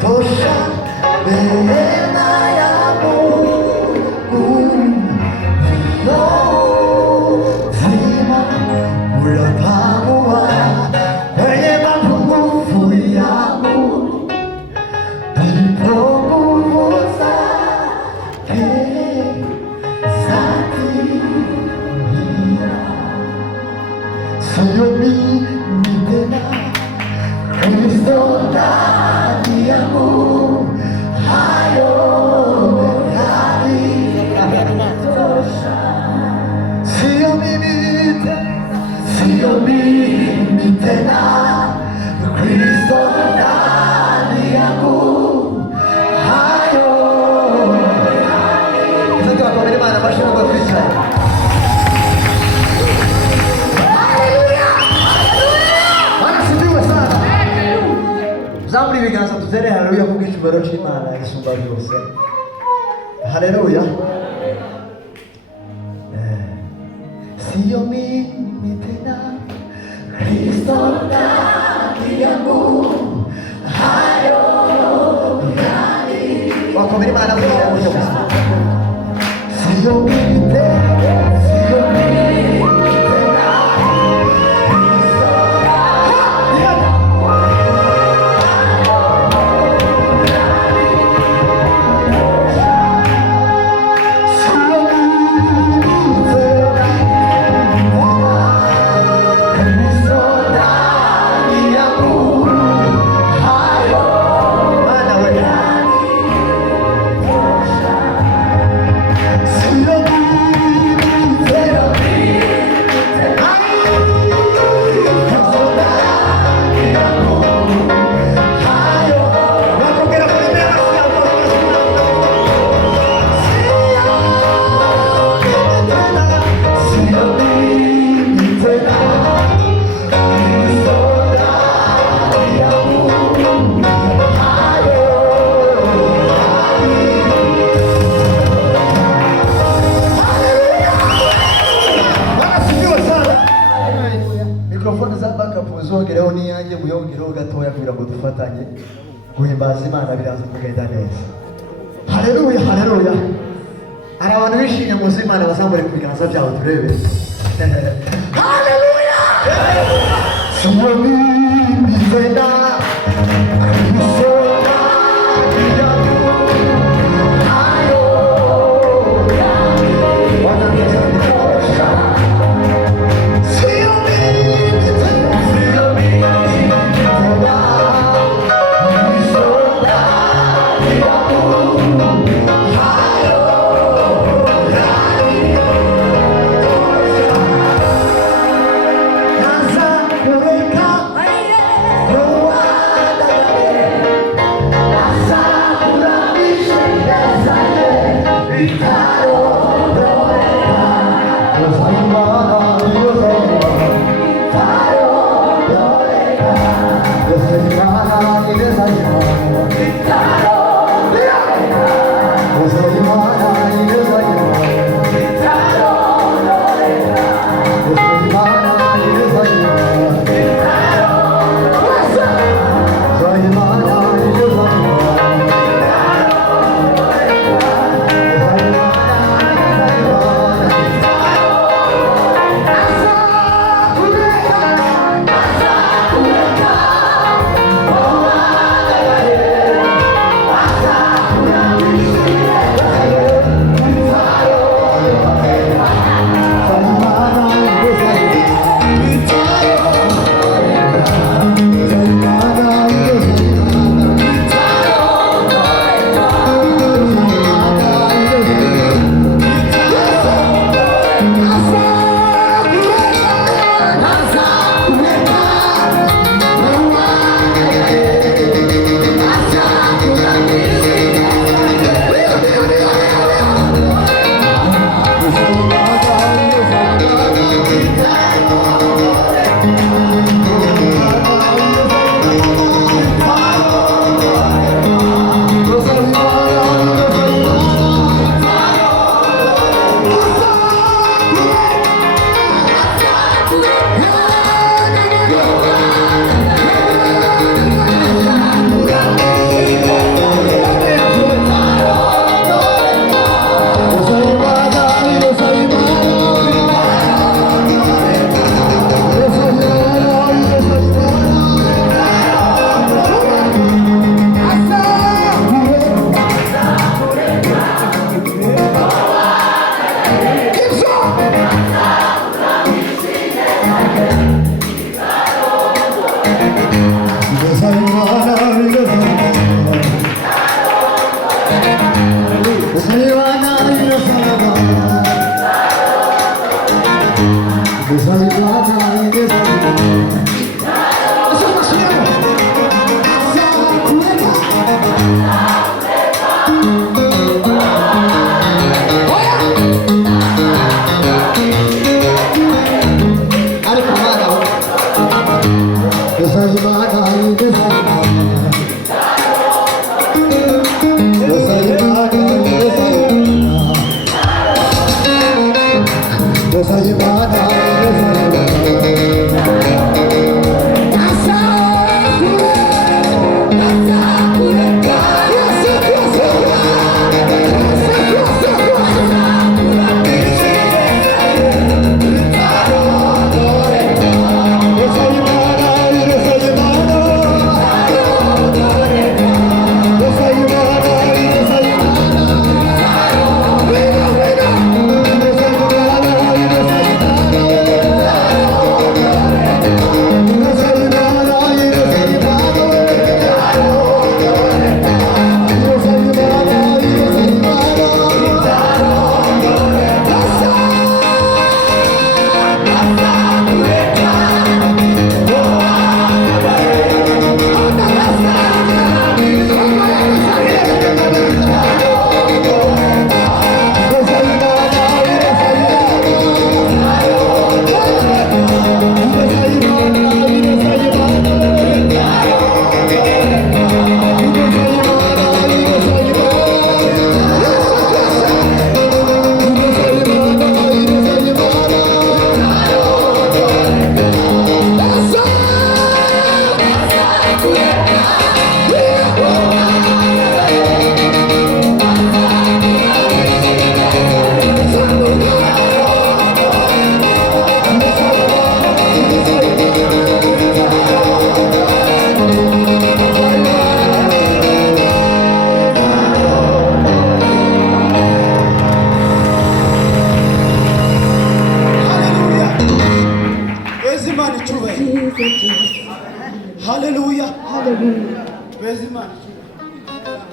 tosha neema ya Mungu ndiyo uzima uliopanua kwenye mapungufu yangu, ndipo nguvu zake zatimia. Sio mimi tena, Kristo ndani yangu, hayo yanitosha. Sio mimi tena, Kristo ndani yangu, hayo yanitosha. Kwa milima na mashina kwa Kristo. Zamuri biganza tutere haleluya kuko icyubahiro cy'Imana gisumba byose. Haleluya. Sio mimi tena, Kristo ndani yangu, hayo yanitosha. Wakomere Imana muri haleluya. Sio mimi tena, sio mimi tena, Kristo ndani yangu. Muzongereho niyanjye muyongereho gatoya kugira ngo dufatanye guhimbaza Imana biraza kugenda neza. Haleluya, haleluya. Hari abantu bishimye mu Imana bazamure ku biganza byabo turebe. Haleluya. Sumami bizenda Kristo yangu, hayo yanitosha.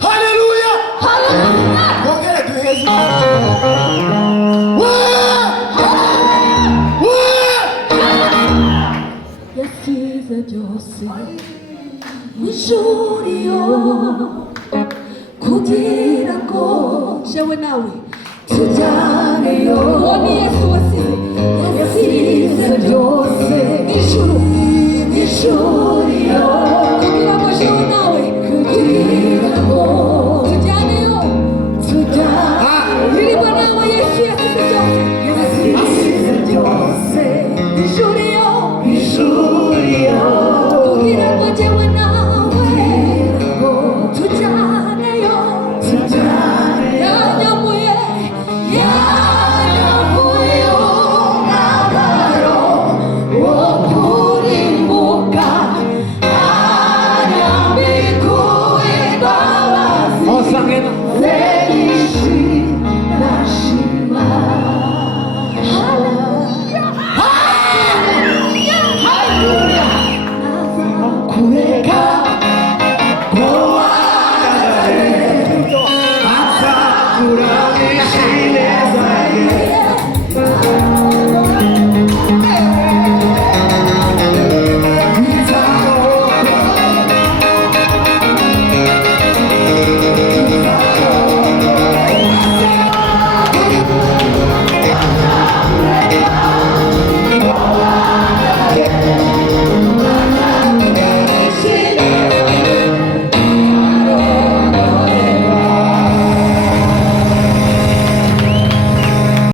Haleluya! Haleluya! Bongera duheze yasize byose n'ijuriyo kugira ngo jewe nawe tujyaneyo. Uwo ni Yesu yasize byose n'ijuriyo